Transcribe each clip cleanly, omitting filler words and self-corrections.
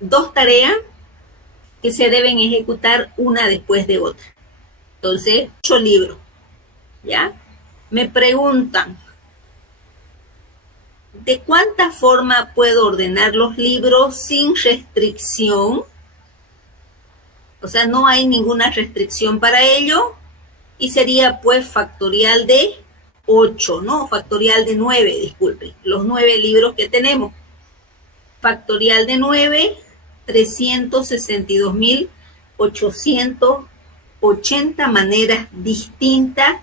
dos tareas que se deben ejecutar una después de otra. Entonces, 8 libros, ¿ya? Me preguntan, ¿de cuánta forma puedo ordenar los libros sin restricción? O sea, no hay ninguna restricción para ello. Y sería pues factorial de 8, ¿no? Factorial de 9, disculpe, los 9 libros que tenemos. Factorial de 9, 362.880 maneras distintas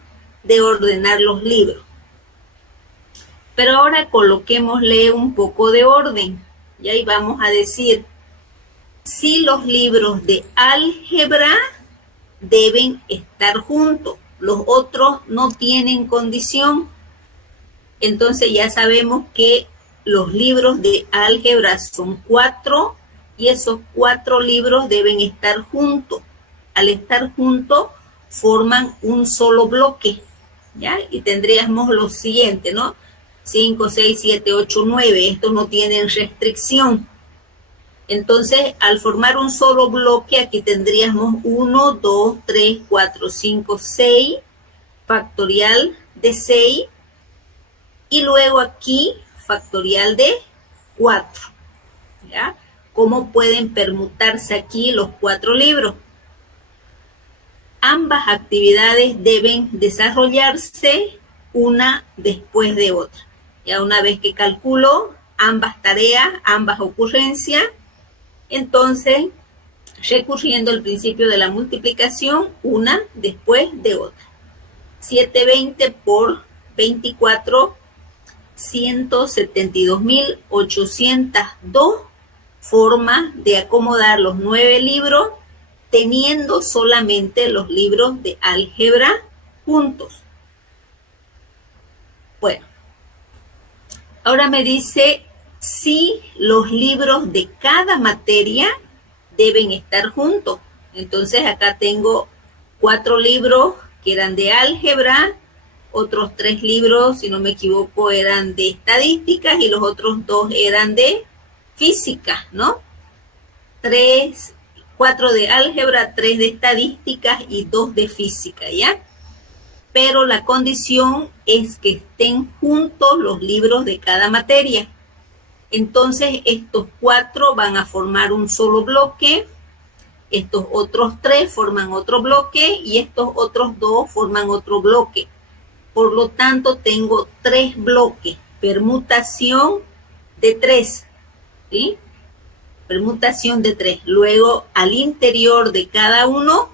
de ordenar los libros. Pero ahora coloquémosle un poco de orden. Y ahí vamos a decir, si los libros de álgebra deben estar juntos, los otros no tienen condición. Entonces ya sabemos que los libros de álgebra son 4 y esos 4 libros deben estar juntos. Al estar juntos forman un solo bloque, ¿ya? Y tendríamos lo siguiente, ¿no? 5, 6, 7, 8, 9. Estos no tienen restricción. Entonces, al formar un solo bloque, aquí tendríamos 1, 2, 3, 4, 5, 6, factorial de 6, y luego aquí factorial de 4, ¿ya? ¿Cómo pueden permutarse aquí los 4 libros? Ambas actividades deben desarrollarse una después de otra. Ya una vez que calculo ambas tareas, ambas ocurrencias, entonces, recurriendo al principio de la multiplicación, una después de otra. 720 por 24, 172.802 formas de acomodar los 9 libros teniendo solamente los libros de álgebra juntos. Bueno, ahora me dice si los libros de cada materia deben estar juntos. Entonces acá tengo 4 libros que eran de álgebra, otros 3 libros, si no me equivoco, eran de estadísticas y los otros 2 eran de física, ¿no? 4 de álgebra, 3 de estadísticas y 2 de física, ¿ya? Pero la condición es que estén juntos los libros de cada materia. Entonces, estos 4 van a formar un solo bloque, estos otros 3 forman otro bloque y estos otros 2 forman otro bloque. Por lo tanto, tengo 3 bloques, permutación de 3, ¿sí? Permutación de 3. Luego, al interior de cada uno,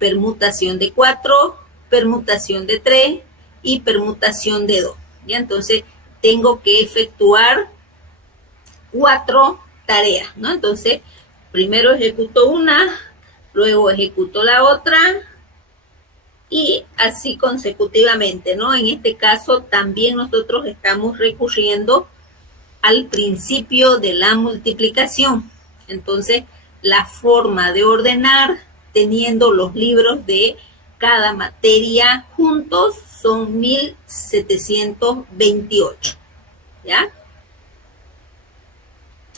permutación de 4, permutación de 3 y permutación de 2. ¿Ya? Entonces, tengo que efectuar 4 tareas, ¿no? Entonces, primero ejecuto una, luego ejecuto la otra y así consecutivamente, ¿no? En este caso, también nosotros estamos recurriendo al principio de la multiplicación. Entonces, la forma de ordenar teniendo los libros de cada materia juntos son 1728, ¿ya?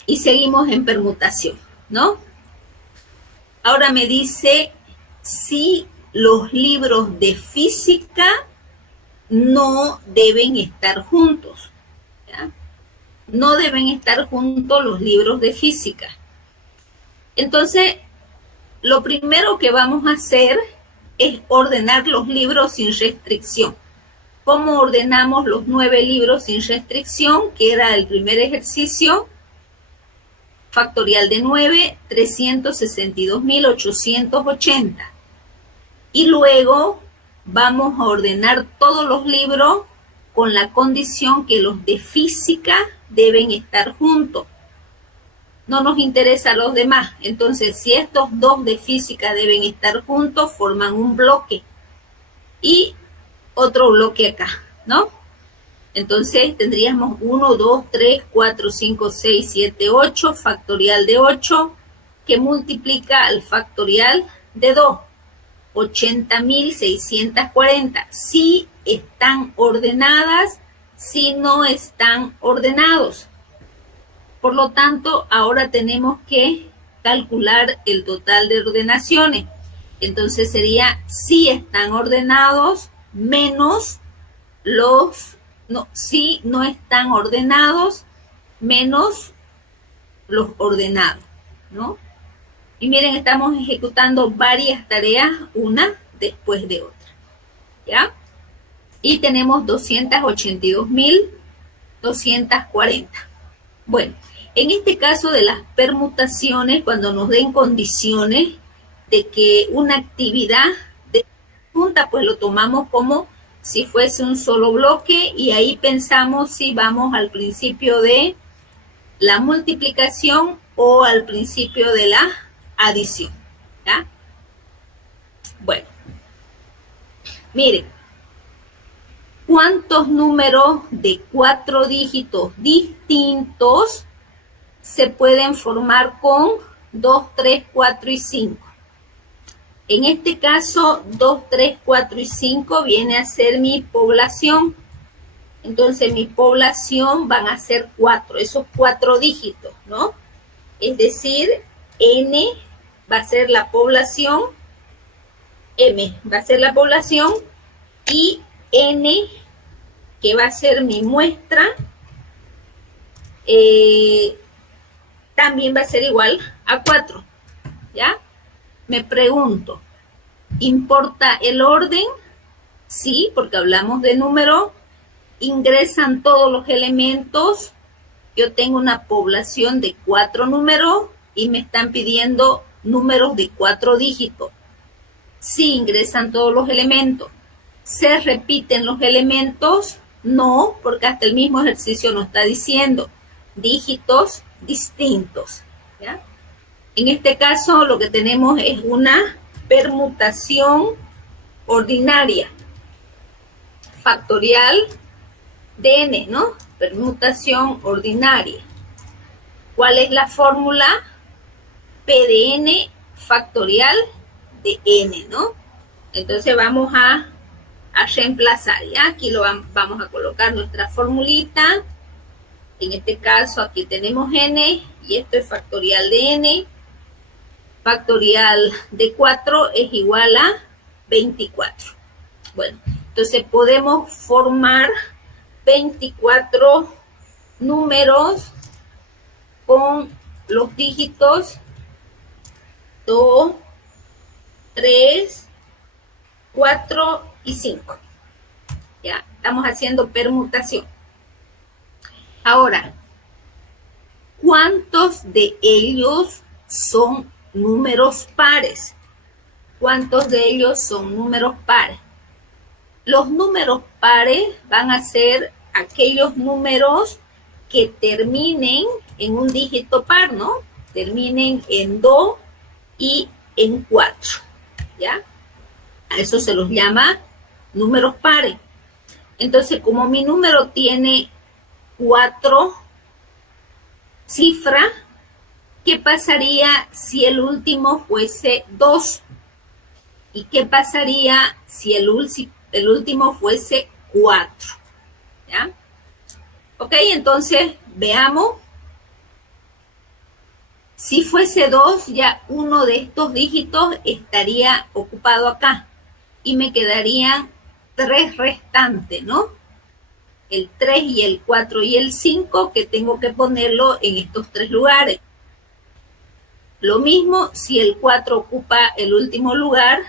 Y seguimos en permutación, ¿no? Ahora me dice si los libros de física no deben estar juntos, ¿ya? No deben estar juntos los libros de física. Entonces, lo primero que vamos a hacer es ordenar los libros sin restricción. ¿Cómo ordenamos los 9 libros sin restricción? Que era el primer ejercicio. Factorial de 9, 362.880. Y luego vamos a ordenar todos los libros con la condición que los de física deben estar juntos. No nos interesa los demás. Entonces, si estos 2 de física deben estar juntos, forman un bloque. Y otro bloque acá, ¿no? Entonces, tendríamos 1, 2, 3, 4, 5, 6, 7, 8, factorial de 8, que multiplica al factorial de 2. 80.640. Si están ordenadas, si no están ordenados. Por lo tanto, ahora tenemos que calcular el total de ordenaciones. Entonces sería si están ordenados menos si no están ordenados menos los ordenados, ¿no? Y miren, estamos ejecutando varias tareas, una después de otra, ¿ya? Y tenemos 282.240. Bueno, en este caso de las permutaciones, cuando nos den condiciones de que una actividad de junta, pues lo tomamos como si fuese un solo bloque y ahí pensamos si vamos al principio de la multiplicación o al principio de la adición, ¿ya? Bueno, miren, ¿cuántos números de 4 dígitos distintos se pueden formar con 2, 3, 4 y 5? En este caso, 2, 3, 4 y 5 viene a ser mi población. Entonces, mi población van a ser 4, esos 4 dígitos, ¿no? Es decir, N va a ser la población, M va a ser la población y N, que va a ser mi muestra, también va a ser igual a 4, ¿ya? Me pregunto, ¿importa el orden? Sí, porque hablamos de número. Ingresan todos los elementos. Yo tengo una población de 4 números y me están pidiendo números de 4 dígitos. Sí, ingresan todos los elementos. ¿Se repiten los elementos? No, porque hasta el mismo ejercicio nos está diciendo dígitos distintos, ¿ya? En este caso lo que tenemos es una permutación ordinaria, factorial de n, ¿no? Permutación ordinaria. ¿Cuál es la fórmula? P de n factorial de n, ¿no? Entonces vamos a reemplazar, ¿ya? Aquí vamos a colocar nuestra formulita. En este caso aquí tenemos n y esto es factorial de n. Factorial de 4 es igual a 24. Bueno, entonces podemos formar 24 números con los dígitos 2, 3, 4 y 5. Ya, estamos haciendo permutación. Ahora, ¿cuántos de ellos son números pares? ¿Cuántos de ellos son números pares? Los números pares van a ser aquellos números que terminen en un dígito par, ¿no? Terminen en 2 y en 4, ¿ya? A eso se los llama números pares. Entonces, como mi número tiene 4 cifras, ¿qué pasaría si el último fuese 2? ¿Y qué pasaría si el último fuese 4? ¿Ya? Ok, entonces veamos. Si fuese 2, ya uno de estos dígitos estaría ocupado acá y me quedarían 3 restantes, ¿no? El 3 y el 4 y el 5 que tengo que ponerlo en estos 3 lugares. Lo mismo si el 4 ocupa el último lugar,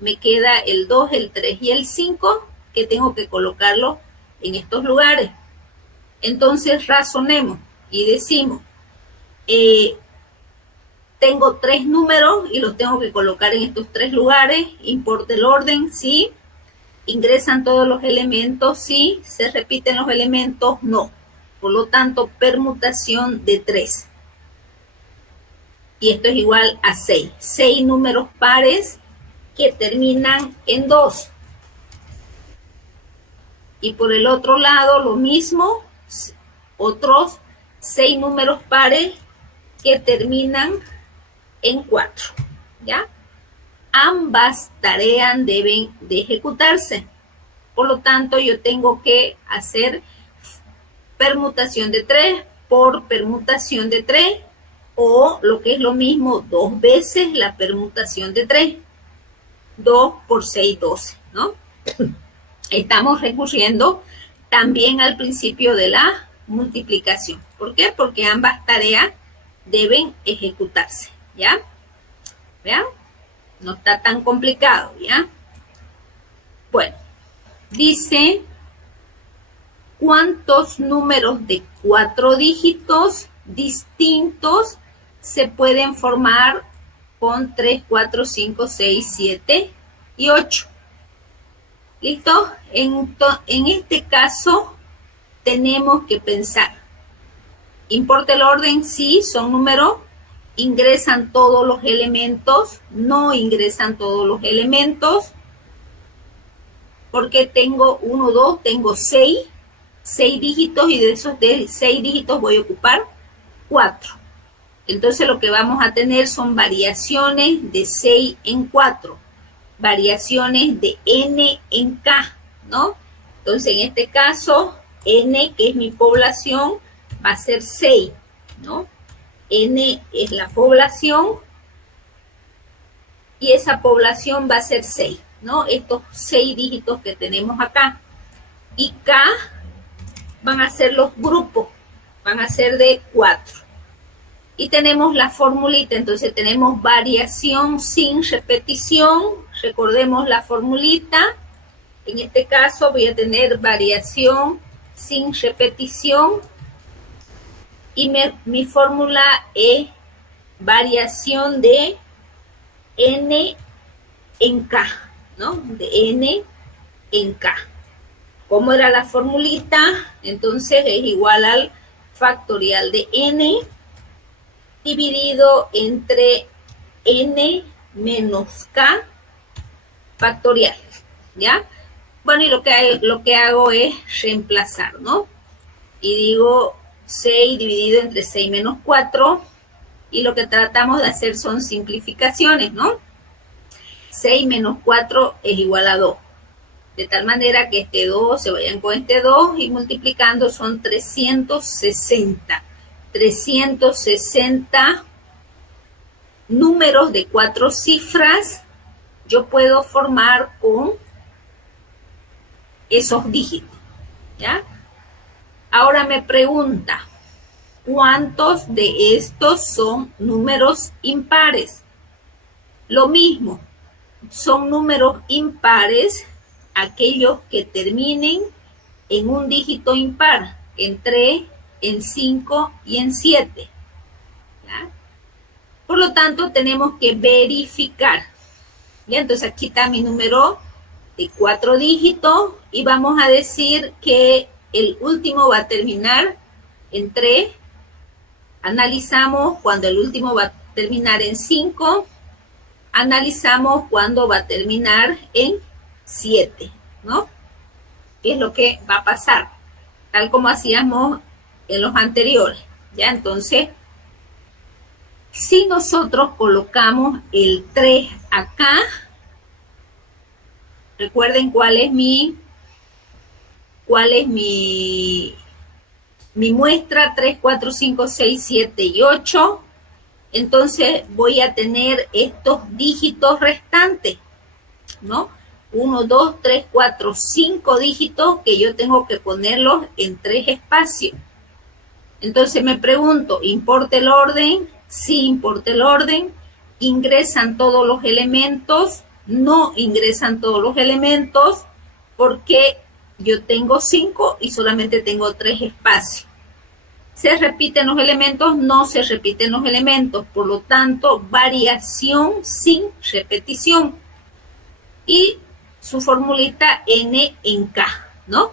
me queda el 2, el 3 y el 5 que tengo que colocarlo en estos lugares. Entonces razonemos y decimos, tengo 3 números y los tengo que colocar en estos 3 lugares, importa el orden, sí. Ingresan todos los elementos, sí. Se repiten los elementos, no. Por lo tanto, permutación de 3. Y esto es igual a 6. 6 números pares que terminan en 2. Y por el otro lado, lo mismo, otros 6 números pares que terminan en 4, ¿ya? Ambas tareas deben de ejecutarse. Por lo tanto, yo tengo que hacer permutación de 3, por permutación de 3, o lo que es lo mismo, 2 veces la permutación de 3. 2 por 6, 12, ¿no? Estamos recurriendo también al principio de la multiplicación. ¿Por qué? Porque ambas tareas deben ejecutarse, ¿ya? ¿Vean? No está tan complicado, ¿ya? Bueno, dice, ¿cuántos números de 4 dígitos distintos se pueden formar con 3, 4, 5, 6, 7 y 8? ¿Listo? En este caso tenemos que pensar. ¿Importa el orden? Sí, son números. ¿Ingresan todos los elementos? No ingresan todos los elementos. Porque tengo 1, 2, tengo 6 dígitos, y de esos 6 dígitos voy a ocupar 4. Entonces lo que vamos a tener son variaciones de 6 en 4. Variaciones de n en k, ¿no? Entonces, en este caso, n, que es mi población, va a ser 6, ¿no? N es la población y esa población va a ser 6, ¿no? Estos 6 dígitos que tenemos acá. Y k van a ser los grupos, van a ser de 4. Y tenemos la formulita, entonces tenemos variación sin repetición. Recordemos la formulita. En este caso voy a tener variación sin repetición. Y mi fórmula es variación de n en k, ¿no? De n en k. ¿Cómo era la formulita? Entonces es igual al factorial de n dividido entre n menos k factorial, ¿ya? Bueno, y lo que hago es reemplazar, ¿no? Y digo 6 dividido entre 6 menos 4, y lo que tratamos de hacer son simplificaciones, ¿no? 6 menos 4 es igual a 2. De tal manera que este 2 se vayan con este 2 y multiplicando son 360. 360 números de 4 cifras yo puedo formar con esos dígitos, ¿ya? Ahora me pregunta, ¿cuántos de estos son números impares? Lo mismo, son números impares aquellos que terminen en un dígito impar, en 3, en 5 y en 7. ¿Ya? Por lo tanto, tenemos que verificar. ¿Ya? Entonces, aquí está mi número de 4 dígitos y vamos a decir que el último va a terminar en 3. Analizamos cuando el último va a terminar en 5. Analizamos cuando va a terminar en 7, ¿no? ¿Qué es lo que va a pasar? Tal como hacíamos en los anteriores, ¿ya? Entonces, si nosotros colocamos el 3 acá, recuerden cuál es mi muestra, 3, 4, 5, 6, 7 y 8. Entonces voy a tener estos dígitos restantes, ¿no? 1, 2, 3, 4, 5 dígitos que yo tengo que ponerlos en 3 espacios. Entonces me pregunto, ¿importa el orden? Sí, importa el orden. ¿Ingresan todos los elementos? No ingresan todos los elementos porque yo tengo 5 y solamente tengo 3 espacios. ¿Se repiten los elementos? No se repiten los elementos. Por lo tanto, variación sin repetición. Y su formulita n en k, ¿no?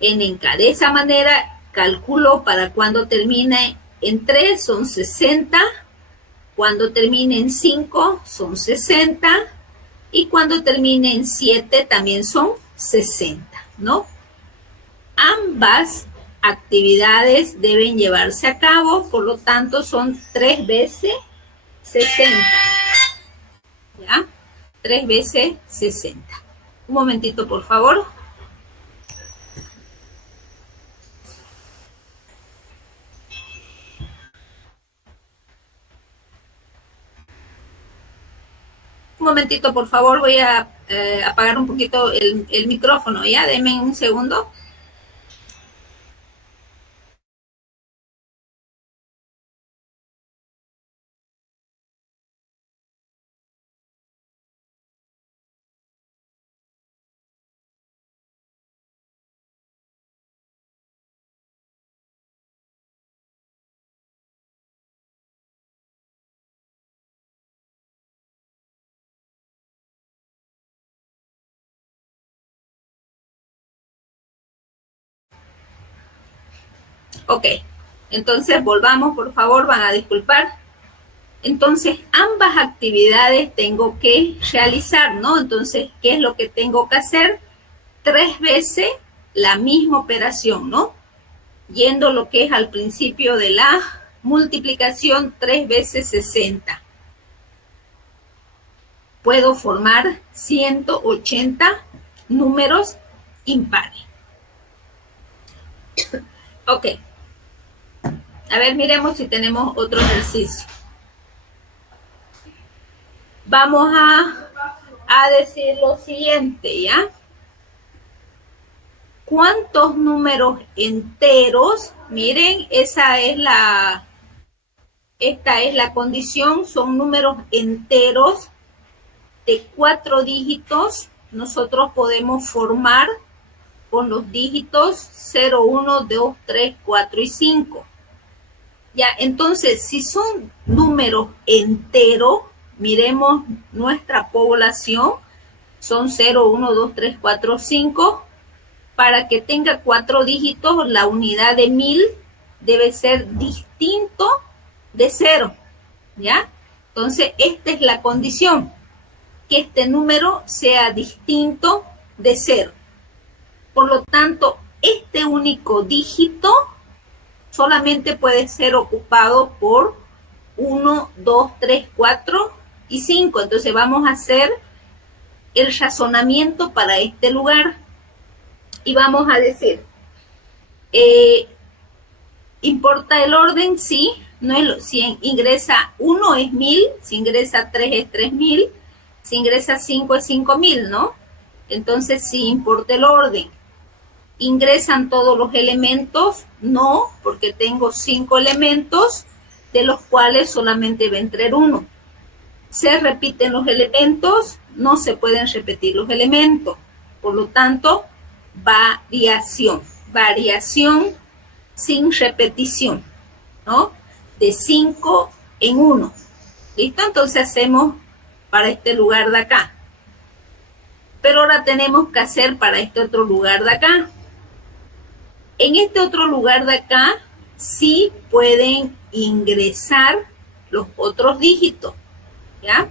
N en k. De esa manera calculo para cuando termine en 3 son 60, cuando termine en 5 son 60 y cuando termine en 7 también son 60, ¿no? Ambas actividades deben llevarse a cabo, por lo tanto son 3 veces 60, ¿ya? 3 veces 60. Un momentito, por favor. Un momentito, por favor, voy a apagar un poquito el micrófono, ¿ya? Denme un segundo. Ok, entonces volvamos, por favor, van a disculpar. Entonces, ambas actividades tengo que realizar, ¿no? Entonces, ¿qué es lo que tengo que hacer? 3 veces la misma operación, ¿no? Yendo lo que es al principio de la multiplicación, 3 veces 60. Puedo formar 180 números impares. Ok. A ver, miremos si tenemos otro ejercicio. Vamos a decir lo siguiente, ¿ya? ¿Cuántos números enteros? Miren, esta es la condición, son números enteros de 4 dígitos. Nosotros podemos formar con los dígitos 0, 1, 2, 3, 4 y 5. Ya, entonces, si son números enteros, miremos nuestra población, son 0, 1, 2, 3, 4, 5. Para que tenga 4 dígitos, la unidad de 1000 debe ser distinto de 0, ¿ya? Entonces, esta es la condición, que este número sea distinto de 0. Por lo tanto, este único dígito solamente puede ser ocupado por 1, 2, 3, 4 y 5. Entonces vamos a hacer el razonamiento para este lugar y vamos a decir, ¿importa el orden? Sí. No es, si ingresa 1 es 1000, si ingresa 3 es 3000, si ingresa 5 es 5000, ¿no? Entonces sí importa el orden. ¿Ingresan todos los elementos? No, porque tengo 5 elementos, de los cuales solamente va a entrar 1. ¿Se repiten los elementos? No se pueden repetir los elementos. Por lo tanto, variación. Variación sin repetición, ¿no? De 5 en 1. ¿Listo? Entonces hacemos para este lugar de acá. Pero ahora tenemos que hacer para este otro lugar de acá. En este otro lugar de acá sí pueden ingresar los otros dígitos, ¿ya?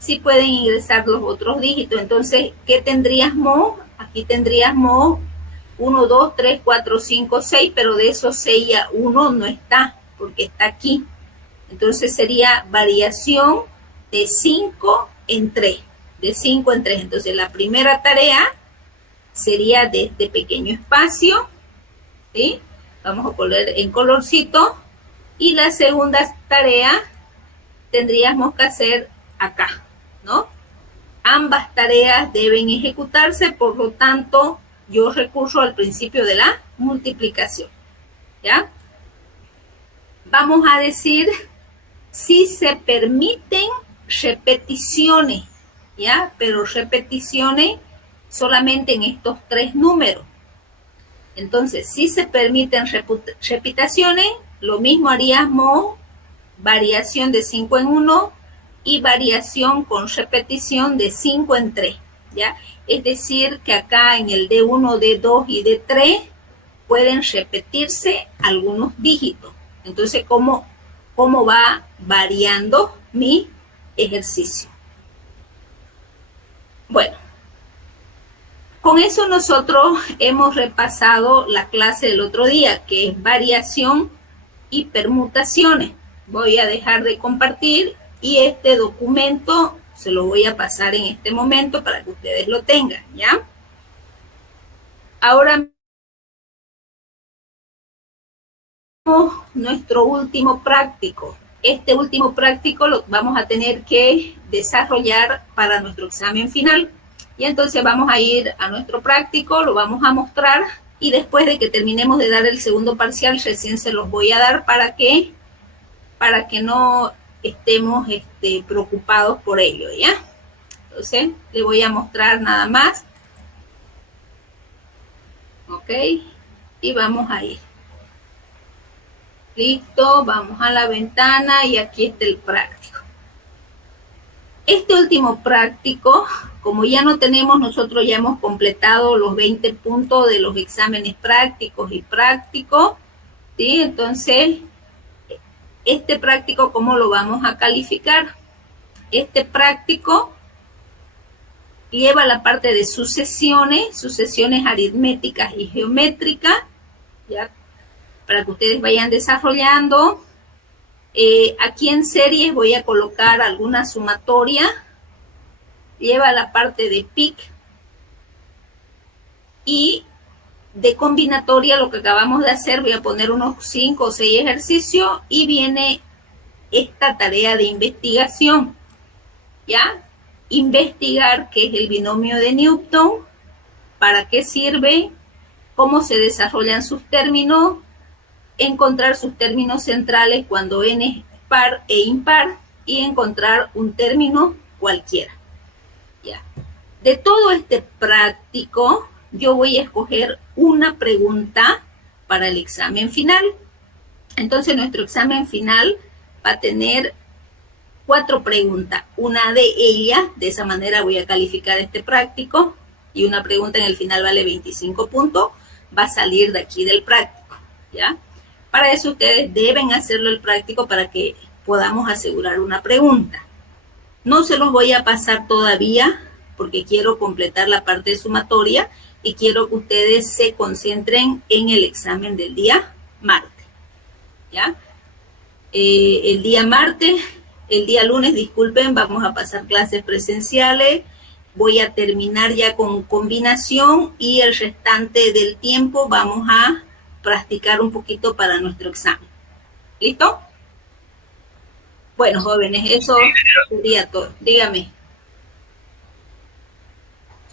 Sí pueden ingresar los otros dígitos. Entonces, ¿qué tendríamos? Aquí tendríamos 1, 2, 3, 4, 5, 6, pero de esos 6 ya 1 no está, porque está aquí. Entonces sería variación de 5 en 3, de 5 en 3. Entonces la primera tarea sería de este pequeño espacio, ¿sí? Vamos a poner en colorcito. Y la segunda tarea tendríamos que hacer acá, ¿no? Ambas tareas deben ejecutarse, por lo tanto, yo recurro al principio de la multiplicación, ¿ya? Vamos a decir si se permiten repeticiones, ¿ya? Pero repeticiones solamente en estos 3 números. Entonces, si se permiten repeticiones, lo mismo haríamos variación de 5 en 1 y variación con repetición de 5 en 3, ¿ya? Es decir, que acá en el D1, D2 y D3 pueden repetirse algunos dígitos. Entonces, ¿cómo va variando mi ejercicio? Bueno, con eso nosotros hemos repasado la clase del otro día, que es variación y permutaciones. Voy a dejar de compartir y este documento se lo voy a pasar en este momento para que ustedes lo tengan, ¿ya? Ahora nuestro último práctico, este último práctico lo vamos a tener que desarrollar para nuestro examen final. Y entonces vamos a ir a nuestro práctico, lo vamos a mostrar y después de que terminemos de dar el segundo parcial, recién se los voy a dar para que no estemos preocupados por ello, ¿ya? Entonces, le voy a mostrar nada más. Ok, y vamos a ir. Listo, vamos a la ventana y aquí está el práctico. Este último práctico, como ya no tenemos, nosotros ya hemos completado los 20 puntos de los exámenes prácticos y prácticos, ¿sí? Entonces, este práctico, ¿cómo lo vamos a calificar? Este práctico lleva la parte de sucesiones aritméticas y geométricas, ¿ya? Para que ustedes vayan desarrollando. Aquí en series voy a colocar alguna sumatoria. Lleva la parte de PIC. Y de combinatoria, lo que acabamos de hacer, voy a poner unos 5 o 6 ejercicios y viene esta tarea de investigación, ¿ya? Investigar qué es el binomio de Newton, para qué sirve, cómo se desarrollan sus términos, encontrar sus términos centrales cuando n es par e impar y encontrar un término cualquiera. ¿Ya? De todo este práctico, yo voy a escoger una pregunta para el examen final. Entonces, nuestro examen final va a tener 4 preguntas. Una de ellas, de esa manera voy a calificar este práctico, y una pregunta en el final vale 25 puntos, va a salir de aquí del práctico, ¿ya? Para eso ustedes deben hacerlo el práctico para que podamos asegurar una pregunta. No se los voy a pasar todavía porque quiero completar la parte de sumatoria y quiero que ustedes se concentren en el examen del día martes, ¿ya? El día martes, el día lunes, disculpen, vamos a pasar clases presenciales. Voy a terminar ya con combinación y el restante del tiempo vamos a practicar un poquito para nuestro examen. ¿Listo? Bueno, jóvenes, eso sería todo. Dígame.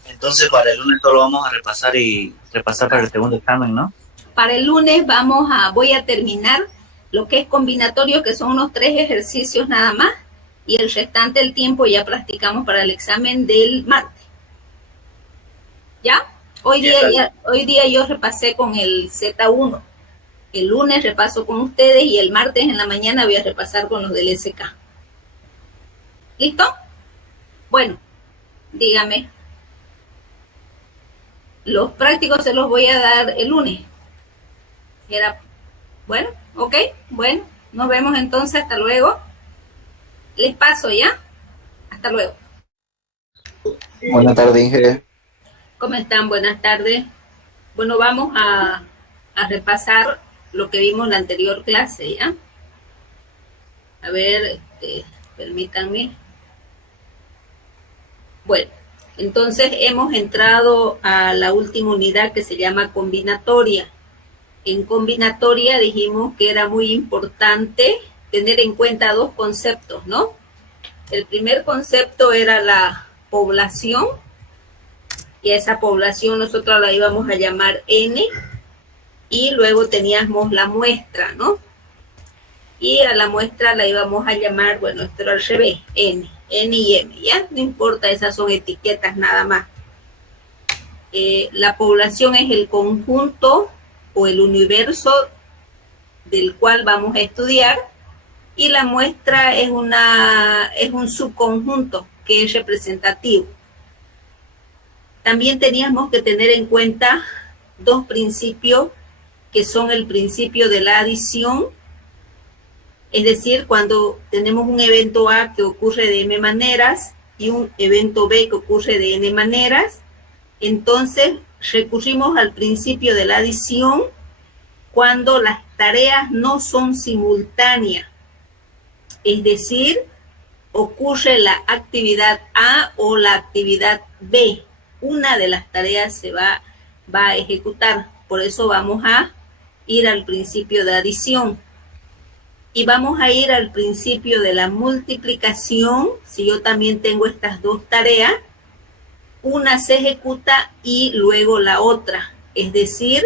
Entonces para el lunes todo lo vamos a repasar para el segundo examen, ¿no? Para el lunes voy a terminar lo que es combinatorio, que son unos 3 ejercicios nada más, y el restante del tiempo ya practicamos para el examen del martes. ¿Ya? Hoy día yo repasé con el Z1. El lunes repaso con ustedes y el martes en la mañana voy a repasar con los del SK. ¿Listo? Bueno, dígame. Los prácticos se los voy a dar el lunes. Bueno, ok, bueno, nos vemos entonces, hasta luego. Les paso, ¿ya? Hasta luego. Buenas tardes, Inge. ¿Cómo están? Buenas tardes. Bueno, vamos a repasar lo que vimos en la anterior clase, ¿ya? A ver, permítanme. Bueno, entonces hemos entrado a la última unidad que se llama combinatoria. En combinatoria dijimos que era muy importante tener en cuenta 2 conceptos, ¿no? El primer concepto era la población, y a esa población nosotros la íbamos a llamar N, y luego teníamos la muestra, ¿no? Y a la muestra la íbamos a llamar, bueno, esto era al revés, N y M, ¿ya? No importa, esas son etiquetas nada más. La población es el conjunto o el universo del cual vamos a estudiar, y la muestra es un subconjunto que es representativo. También teníamos que tener en cuenta 2 principios, que son el principio de la adición, es decir, cuando tenemos un evento A que ocurre de M maneras y un evento B que ocurre de N maneras, entonces recurrimos al principio de la adición cuando las tareas no son simultáneas, es decir, ocurre la actividad A o la actividad B. Una de las tareas se va a ejecutar, por eso vamos a ir al principio de adición. Y vamos a ir al principio de la multiplicación. Si yo también tengo estas dos tareas, una se ejecuta y luego la otra. Es decir,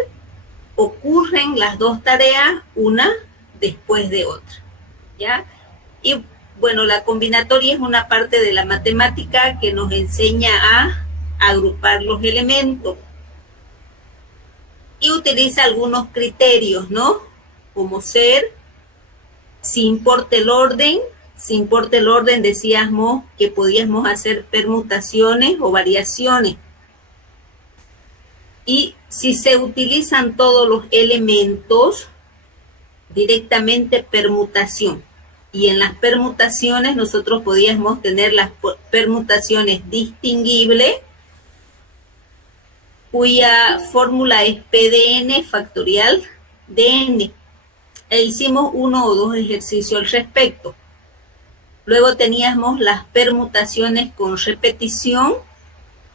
ocurren las dos tareas, una después de otra, ¿ya? Y bueno, la combinatoria es una parte de la matemática que nos enseña a agrupar los elementos y utiliza algunos criterios, ¿no? Como ser, si importa el orden, decíamos que podíamos hacer permutaciones o variaciones. Y si se utilizan todos los elementos, directamente permutación. Y en las permutaciones nosotros podíamos tener las permutaciones distinguibles, cuya fórmula es P de n factorial de n. E hicimos uno o dos ejercicios al respecto. Luego teníamos las permutaciones con repetición,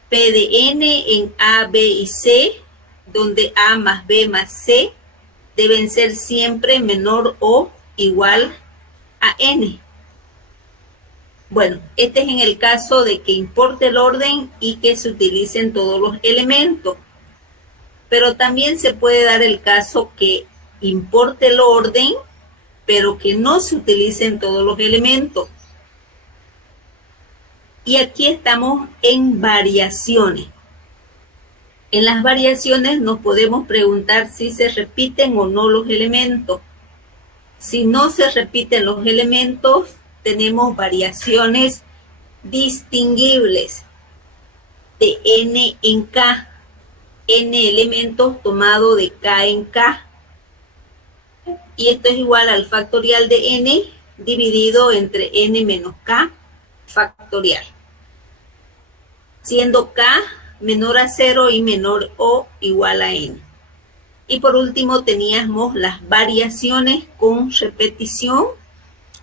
P de n en A, B y C, donde A más B más C deben ser siempre menor o igual a n. Bueno, este es en el caso de que importe el orden y que se utilicen todos los elementos. Pero también se puede dar el caso que importe el orden, pero que no se utilicen todos los elementos. Y aquí estamos en variaciones. En las variaciones nos podemos preguntar si se repiten o no los elementos. Si no se repiten los elementos, tenemos variaciones distinguibles de n en k, n elementos tomado de k en k. Y esto es igual al factorial de n dividido entre n menos k factorial, siendo k menor a 0 y menor o igual a n. Y por último teníamos las variaciones con repetición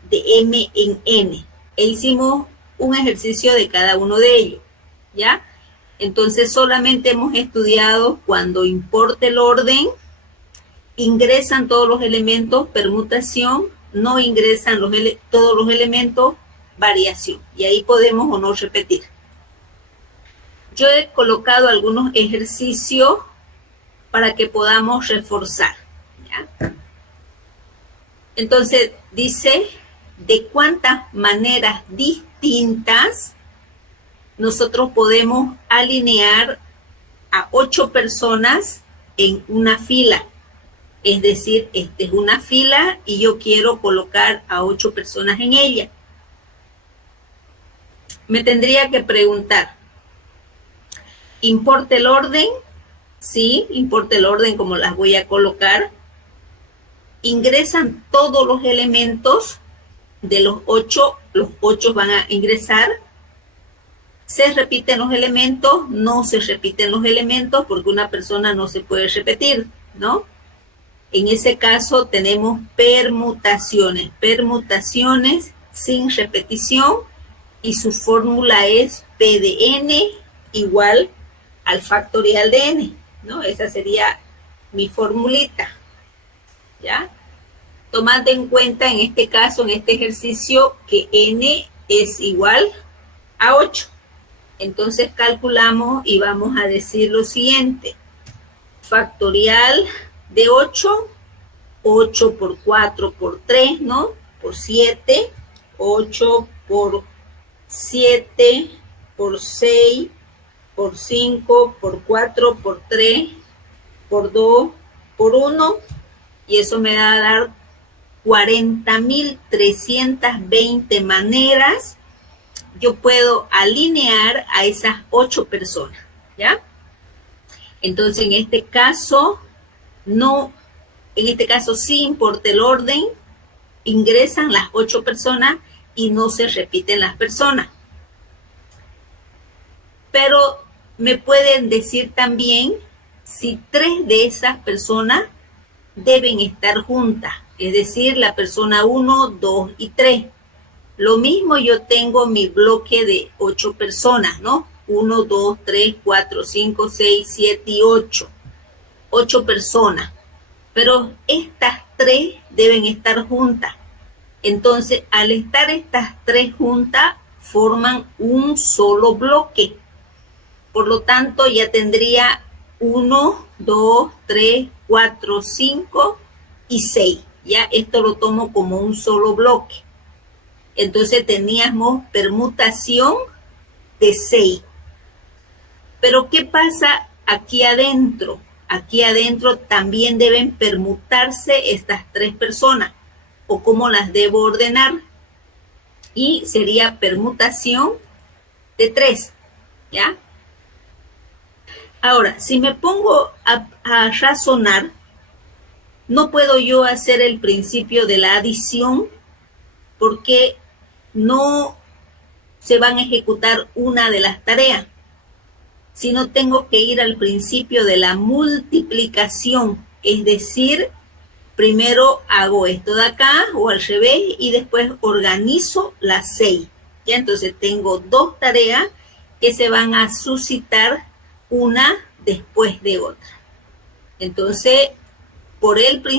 de m en n. E hicimos un ejercicio de cada uno de ellos, ¿ya? Entonces solamente hemos estudiado cuando importa el orden, ingresan todos los elementos, permutación, no ingresan todos los elementos, variación. Y ahí podemos o no repetir. Yo he colocado algunos ejercicios para que podamos reforzar, ¿ya? Entonces dice, ¿de cuántas maneras distintas nosotros podemos alinear a 8 personas en una fila? Es decir, esta es una fila y yo quiero colocar a 8 personas en ella. Me tendría que preguntar, ¿importa el orden? Sí, importa el orden como las voy a colocar. ¿Ingresan todos los elementos de los 8? Los 8 van a ingresar. ¿Se repiten los elementos? No se repiten los elementos porque una persona no se puede repetir, ¿no? En ese caso tenemos permutaciones. Permutaciones sin repetición y su fórmula es P de n igual al factorial de n, ¿no? Esa sería mi formulita, ¿ya? Tomando en cuenta en este caso, en este ejercicio, que n es igual a 8. Entonces calculamos y vamos a decir lo siguiente. Factorial de 8, 8 por 4 por 3, ¿no? Por 7, 8 por 7 por 6, por 5, por 4, por 3, por 2, por 1, y eso me va a dar 40.320 maneras. Yo puedo alinear a esas 8 personas, ¿ya? Entonces, en este caso, sí importa el orden, ingresan las 8 personas y no se repiten las personas. Pero me pueden decir también si 3 de esas personas deben estar juntas, es decir, la persona 1, 2 y 3. Lo mismo yo tengo mi bloque de 8 personas, ¿no? 1, 2, 3, 4, 5, 6, 7 y 8. 8 personas. Pero estas 3 deben estar juntas. Entonces, al estar estas tres juntas, forman un solo bloque. Por lo tanto, ya tendría 1, 2, 3, 4, 5 y 6. Ya esto lo tomo como un solo bloque. Entonces teníamos permutación de 6. Pero ¿qué pasa aquí adentro? Aquí adentro también deben permutarse estas tres personas. ¿O cómo las debo ordenar? Y sería permutación de 3. ¿Ya? Ahora, si me pongo a razonar, no puedo yo hacer el principio de la adición porque no se van a ejecutar una de las tareas, sino tengo que ir al principio de la multiplicación, es decir, primero hago esto de acá o al revés y después organizo las 6. ¿Ya? Entonces tengo dos tareas que se van a suscitar una después de otra. Entonces, por el principio